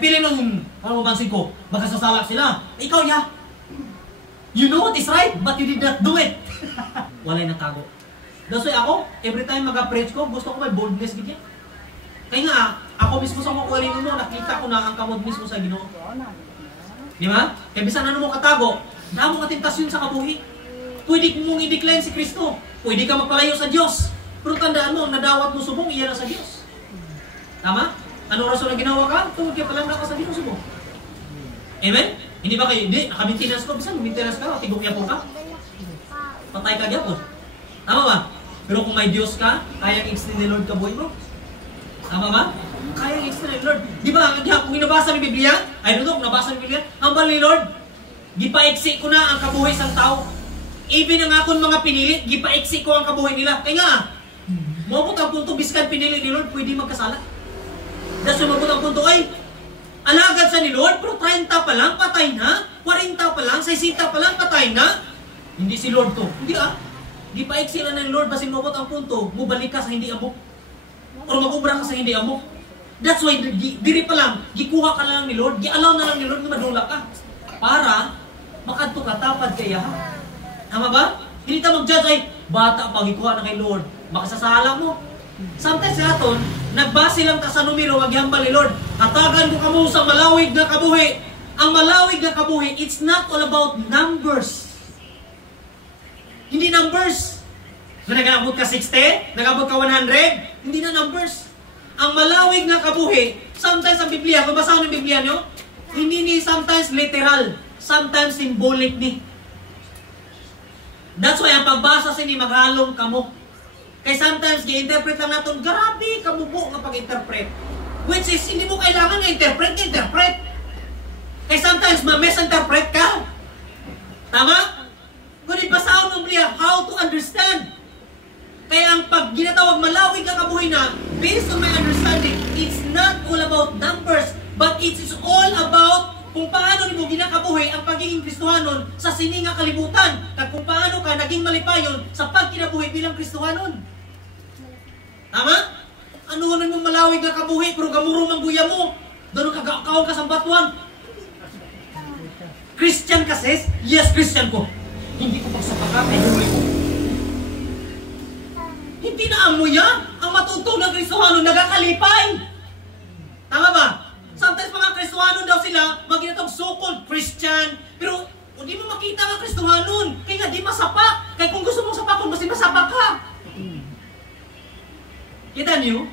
pili nung mabansin ko, magkasasala sila. Ikaw ya. You know what is right, but you did not do it. Walay natago. That's why ako, every time mag-preach ko, gusto ko may boldness ganyan. Kaya nga, ako mismo sa kukuling mo, nakita ko na ang kamod mismo sa Ginoo. Di ba? Kaya bisan ano mo katago, damo ka tentasyon sa kabuhi. Pwede mong i-decline si Kristo. Pwede ka magpalayo sa Diyos. Pero tandaan mo, ang nadawat mo subong, iyan na sa Diyos. Tama? Ano rason na ginawa ka? Tungkol kaya palanda ka sa Diyos subong. Amen? Hindi ba kayo, hindi, naka-maintenance ko, bisan maintenance ka, tigukya po ka. Patay ka gyapon. Tama ba? Pero kung may Diyos ka, kayang extend ni Lord ka buhay mo. Tama ba? Kayang extend ni Lord. Di ba, kung inabasa ni Biblia, I don't know kung nabasa ni Biblia, ang bal ni Lord, gipaiksi ko na ang kabuhay sang tao. Even ang akong mga pinili, gipaiksi ko ang kabuhay nila. Kaya nga, mabot ang punto, biskan pinili ni Lord, pwede magkasala. That's why mabot ang punto, ay, alagad sa ni Lord, pero 30 pa lang, patay na. 40 pa lang, 60 pa lang, patay na. Hindi si Lord to. Hindi gipaiksi na ni Lord, basin mabot ang punto, mubalik ka sa hindi amok. O mag-ubra ka sa hindi amok. That's why, diri pa lang, gikuha ka na lang ni Lord, gialaw na lang ni Lord na madula ka. Para, makadto ka, tapad kaya ha. Tama ba? Hindi tayo mag-judge ay, bata pa, gikuha na kay Lord. Makasasala mo. Sometimes sa aton, nagbase lang ta sa numero, maghihambal ni Lord. Hatagan ko kamo sa malawig na kabuhi. Ang malawig na kabuhi, it's not all about numbers. Hindi numbers. Na nag-abot ka 60, nag-abot ka 100, hindi na numbers. Ang malawig na kabuhi, sometimes ang Biblia, kung basahin ng Biblia nyo, hindi ni sometimes literal, sometimes symbolic ni. That's why ang pagbasa sa ni maghalong kamo. Kaya sometimes i-interpret lang natin, grabe kamubo nga pag-interpret. Which is, hindi mo kailangan nga-interpret. Kaya sometimes ma-misinterpret ka. Tama? Kung ipasahon ng Biblia, how to understand. Kaya ang pag ginatawag malawig ang kabuhay na, based on my understanding, it's not all about numbers, but it is all about kung paano ni mo ginakabuhay ang pagiging Kristohanon sa sininga kalibutan, at kung paano ka naging malipayon sa pagkinabuhay bilang Kristohanon. Tama? Ano nga mong malawig na kabuhay, pero gamurong ang guya mo, doon kagakaon ka sa batuan. Christian ka, sis? Yes, Christian ko. Hindi ko pagsapaka, ay huli ko. Hindi na amoy ang matuntong ng Kristohanon nagakalipay. Tama ba? Sometimes mga Kristohanon daw sila, maginatawag so-called Christian, pero hindi mo makita nga Kristohanon. Kaya nga di masapak. Kaya kung gusto mong sapakon, basta masapak ka. Kita niyo?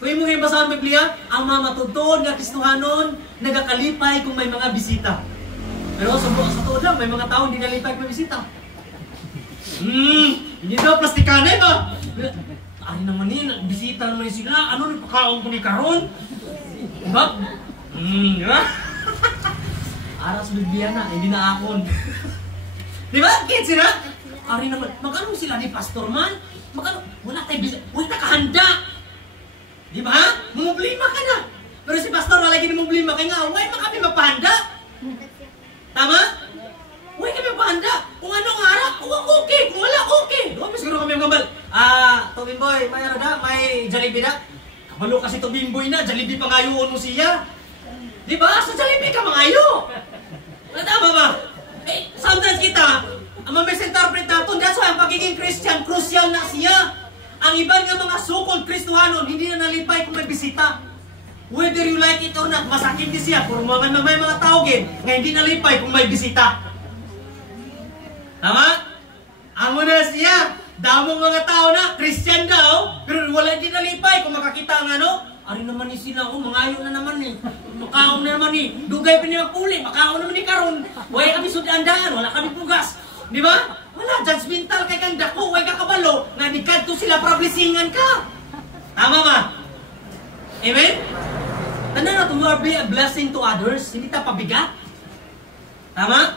Kung mo kayo basahan ng Biblia, ang mga matutuon nga Kristohanon, nagakalipay kung may mga bisita. Pero sa tuod lang, may mga tao hindi nalipay kung may bisita. Hindi daw plastikanay ba? Ay naman bisita naman sila. Ano nagpakaon ko ni Karon? Diba? Diba? Aras Biblia na, hindi na akon. Diba? Kids sila? Ari naman, magano sila ni Pastor man? Magano? Wala tayo bisita. Wala tayo kahanda. Diba? Mumublima ka na. Pero si Pastor wala lagi ni mumublima. Kaya nga, why kami magpahanda? Tama? Why kami magpahanda? Kung anong araw, kung okay. Kung wala, okay. Doon, siguro kami magambal. Tobin boy, may ano na? May Jollibee na? Kabalo kasi to Bimboy na, Jollibee pangayoon mo siya. Di ba? Sa Jollibee ka mangayo. Tama ba? Sometimes kita, ang misinterpret natin, that's why ang pagiging Christian, crucial na siya. Ang iba nga mga so-called Kristohanon, hindi na nalipay kung may bisita. Whether you like it or not, masakit din siya. Kung may mga tawagin, nga hindi nalipay kung may bisita. Tama? Amo na siya. Damong mga tao na, Christian daw, pero wala din nalipay kung makakita ang ano. Ari naman ni sila, mangayo na naman ni. Makaon na naman ni. Dugay pa niya magpuli, makaon naman ni Karon. Wala kami sudandaan, wala kami pugas. Di ba? Wala, judgmental kay kang dako, wala kakabalo, nga nikadto sila para blessingan ka. Tama ba? Amen? Tanda na to, you are be a blessing to others. Hindi ta pabigat. Tama?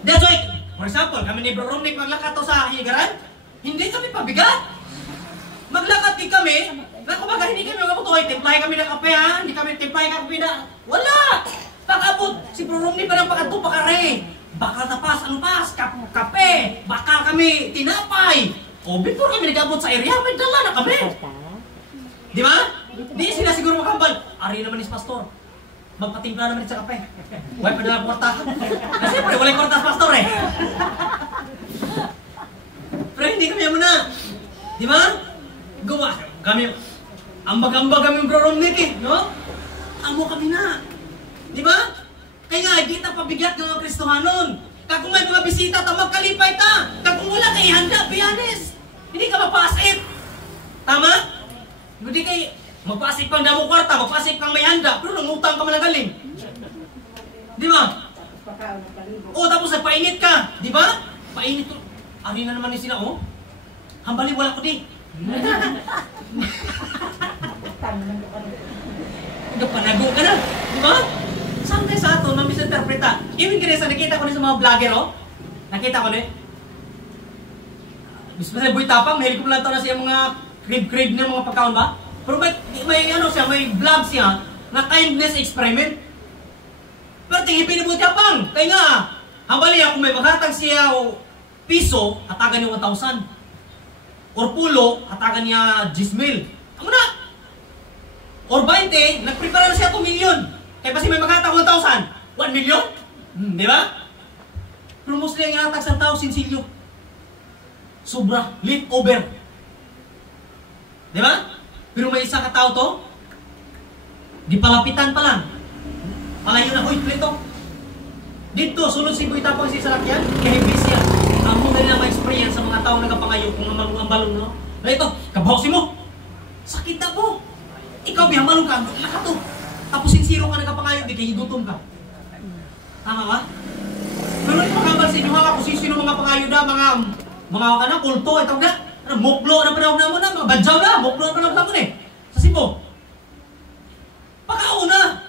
That's why, for example, kami ni Bro Romnick maglakad to sa higaran. Hindi kami pabigat. Maglakad kami, na kumbaga hindi kami mabutoy, timplay kami na kape ha, hindi kami timplay kape na, wala! Pag-abot, si Bro Romnick pa ng pag-ato pakare. Bakal tapas ang pas, kape, bakal kami tinapay. O, before kami nag-abot sa area, may dala na kami. Di ba? Di sila siguro makambal. Ari naman is pastor. magpatimpla naman sa kape. Huwag pa nila kwarta. Kasi siyempre, walang kwarta sa pastor eh. Pero hindi kami muna. Di ba? Gawa. Kami, ambag-ambag kami yung proromnik eh. No? Amo kami na. Di ba? Kaya nga, di ta pabigat ng mga Kristohanon. Kung may mga bisita, ta magkalipay ta. Kung wala kay handa, be honest. Hindi ka mapasit. Tama? Hindi kay magpasik pang damo kwarta, magpasik pang may handa, pero nangutang ka malagaling. Di ba? O tapos nagpainit ka, di ba? Painit ko. Ari na naman ni sila, oh. Hambali, wala ko di. Panago ka na, di ba? Saan tayo sa ato, mamisinterpreta? Even kinesa, nakita ko ni sa mga vlogger, oh. Nakita ko ni. Bis pa sa buhay tapang, mahilig ko lang ito na siya mga crib-crib na mga pagkaon ba? Pero may ano siya, may vlog siya na kindness experiment. Pero tingin pinibuti apang. Kaya nga, hambali kung may maghatag siya o piso, hatagan niya 1,000. Or pulo, hatagan niya 10,000. Amo na! Or 20, nagprepara na siya 2 million. Kaya kasi may maghatag 1,000. 1 million? Di ba? Pero mostly ang hatag sa tao, sinsilyo. Sobra, lip over. Di ba? Pero may isa ka tao to, di palapitan pa lang. Palayo na, uy, plito. Dito, sunod si Boy Tapang si Salakyan, kaya siya. Ang mga nila ma-experience sa mga tao nagkapangayo kung ang balon, no? Na ito, kabawsi mo. Sakit na po. Ikaw, bihamalong ka, nakato. Tapos sinsiro ka nagkapangayo, di kayo gutom ka. Tama ba? Pero ito makabal sa inyo, kung sino mga pangayo na, mga ka na, kulto, ito na. Muklo na panahon na mo na, mga badyaw na, muklo na panahon na mo eh. Sa Cebu. Pagkauna,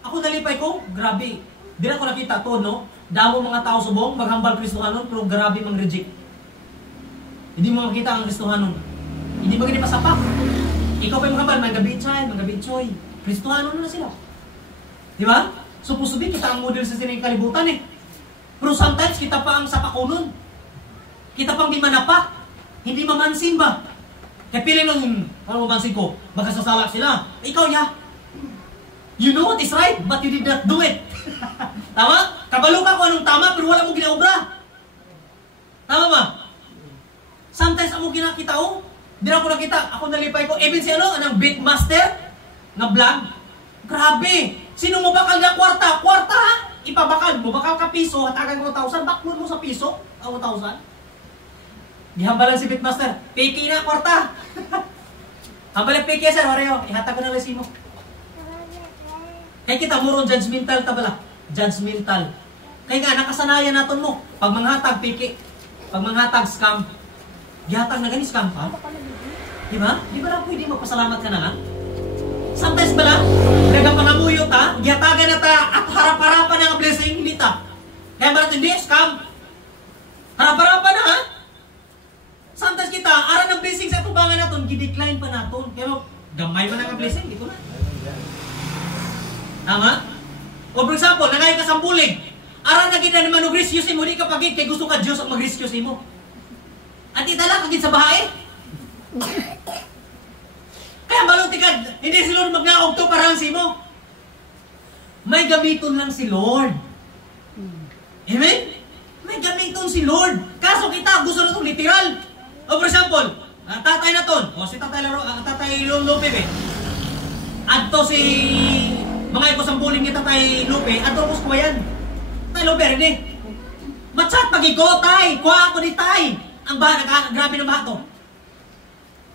ako nalipay ko, grabe. Di na ko nakita to, no? Damo mga tao subong, maghambal Kristohanon, pero grabe mang reject. Hindi mo makita ang Kristohanon. Hindi mo ganyan pasapak. Ikaw pa yung maghambal, mga gabitsoy. Kristohanon na sila. Di ba? Supposed to be, kita ang model sa sining kalibutan eh. Pero sometimes, kita pa ang sapakunon. Kita pang di manapak. Hindi mamansin ba? Kaya pili nung, ano mamansin ko, baka sasalak sila. Ikaw ya, you know what is right, but you did not do it. Tama? Kabalo ka kung anong tama, pero wala mo ginaobra. Tama ba? Sometimes ako kinakita ko, di na ako nakita, ako nalipay ko, even si ano, anong beatmaster, na vlog, grabe, sino mo bakal na kwarta? Kwarta ha? Ipabakal mo, bakal ka piso, hatagan ko 1,000, backload mo sa piso, 1,000. Gihambalan si Beatmaster, piki na, kwarta. Hambalan piki sir, Oreo, ihatag ko na lesi mo. Kaya kita murong judgmental tabala. Judgmental. Kaya nga, nakasanayan natin mo. Pag manghatag, piki. Pag manghatag, scam. Gihatag na gani, scam pa. Diba? Di ba na pwede magpasalamat ka na nga? Sometimes bala, nagapangamuyo ta, gihatagan na ta, at harap-harapan na ang blessing, hindi ta. Kaya ba natin, hindi, scam. Harap-harapan na ha? Sometimes kita, aran ng blessing sa tubangan natin, gidecline pa natin. Kaya mo, gamay pa na ang blessing, ito na. Tama? O for example, nangayon ka sa bulig. Aran na gina naman mag-rescue mo, hindi ka pagit, kaya gusto ka Diyos ang mag-rescue mo. At itala kagit sa bahay. Kaya maluti ka, hindi si Lord magnaog to parang si mo. May gamiton lang si Lord. Amen? May gamiton si Lord. Kaso kita, gusto na itong literal. O for example, tatay na ton. O si tatay Lupe be. Adto si mga iko sampuling ni tatay Lupe, adto ko yan. Tatay Lupe rin eh. Matchat pag-iko, tay. Kuha ako ni tay. Ang baha, grabe na baha to.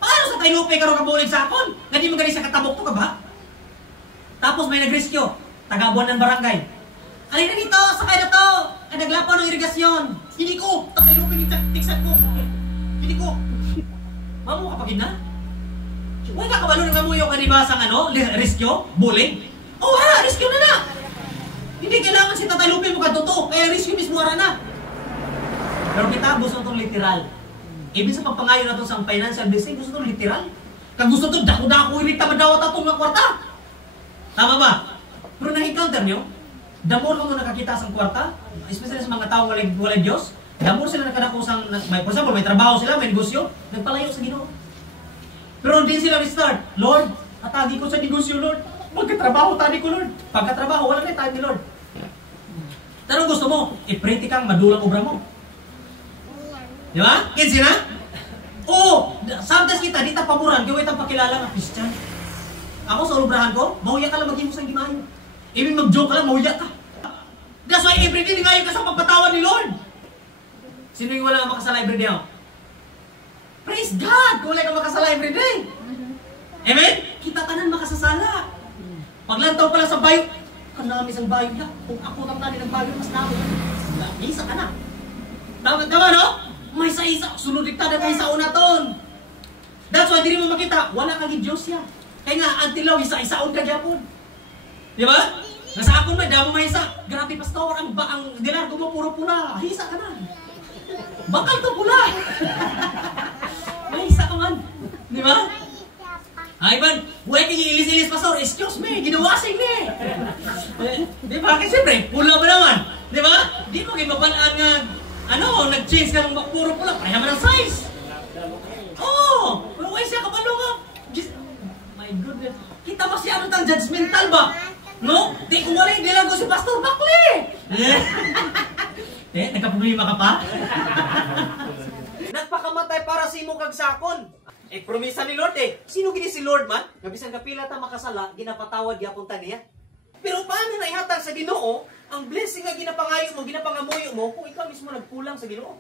Paano sa tay Lupe karon kabulig sa akon? Nga di mo gani sa katabok to ka ba? Tapos may nag-rescue. Taga-buwan ng barangay. Alin na dito, sakay na to. Naglapaw ng irigasyon. Hindi ko. Tatay Lupe, tiksan ko. Hindi ko. Mamu kapagin na? Huwag ka kabalo ng mamuyo ka diba sa ano? Rescue? Bullying? Oh, wala! Rescue na na! Hindi kailangan si Tatay Lupe mo katuto. Kaya rescue mismo wala na. Pero kita gusto itong literal. Ibig sa pagpangayon na ito sa financial blessing, gusto itong literal. Kung gusto ito, dako-dako irita madawat atong mga kwarta. Tama ba? Pero na-encounter nyo, damor mo nakakita sa kwarta, especially sa mga tao walay Diyos, damor sila nakadako sa, for example, may trabaho sila, may negosyo, nagpalayo sa Ginoo. Pero din sila restart, Lord, atagi ko sa negosyo, Lord. Magkatrabaho tayo ko, Lord. Pagkatrabaho, wala na tayo ni Lord. Pero gusto mo, i-pretty kang madulang obra mo. Di ba? Kinsi na? Oo, sometimes kita, di tapamuran, gawin ang pakilala ng Christian. Ako sa obrahan ko, mauya ka lang mag-imos ang gimayo. Ibig mag-joke ka lang, mauya ka. That's why everyday ngayon ka sa pagpatawan ni Lord. Sino yung wala makasala everyday ako? Praise God! Kung wala ka makasala everyday. Amen? Kita tanan makasasala. Paglantaw pala sa bayo, kanamis ang bayo niya. Kung ako tangtani ng bayo, mas namin. Isa ka na. Tama no? May isa-isa. Sunod dikta na kayo sa unaton. That's why hindi mo makita. Wala kang Diyos yan. Kaya nga, antilaw, isa-isaon ka dyan. Di ba? Nasa akong may damo may isa. Grabe, pastor, ang dilargo mo puro pula. Hisa ka na. Bakal to pula. May isa ka man. Di ba? Ay, man, huwag kang ilis-ilis, pastor. Excuse me, ginawasing ni. Di ba? Kasi siyempre, pula ba naman? Di ba? Di mo gimabanaan nga, nag-change ka ng puro pula. Pareha man ang size. Oo! Pero huwag siya kabalo nga. My goodness. Kita masyado tang judgmental ba? No? Di kung wala yung dilago si Pastor Bakli. Nagkaproblema ka pa? Nagpakamatay para sa imo kag sakon. Promisa ni Lord Sino gini si Lord man? Gabisan kapila ta makasala, ginapatawad gyapon ta niya. Pero paano na ihatag sa Ginoo ang blessing nga ginapangayo mo, ginapangamuyo mo kung ikaw mismo nagkulang sa Ginoo?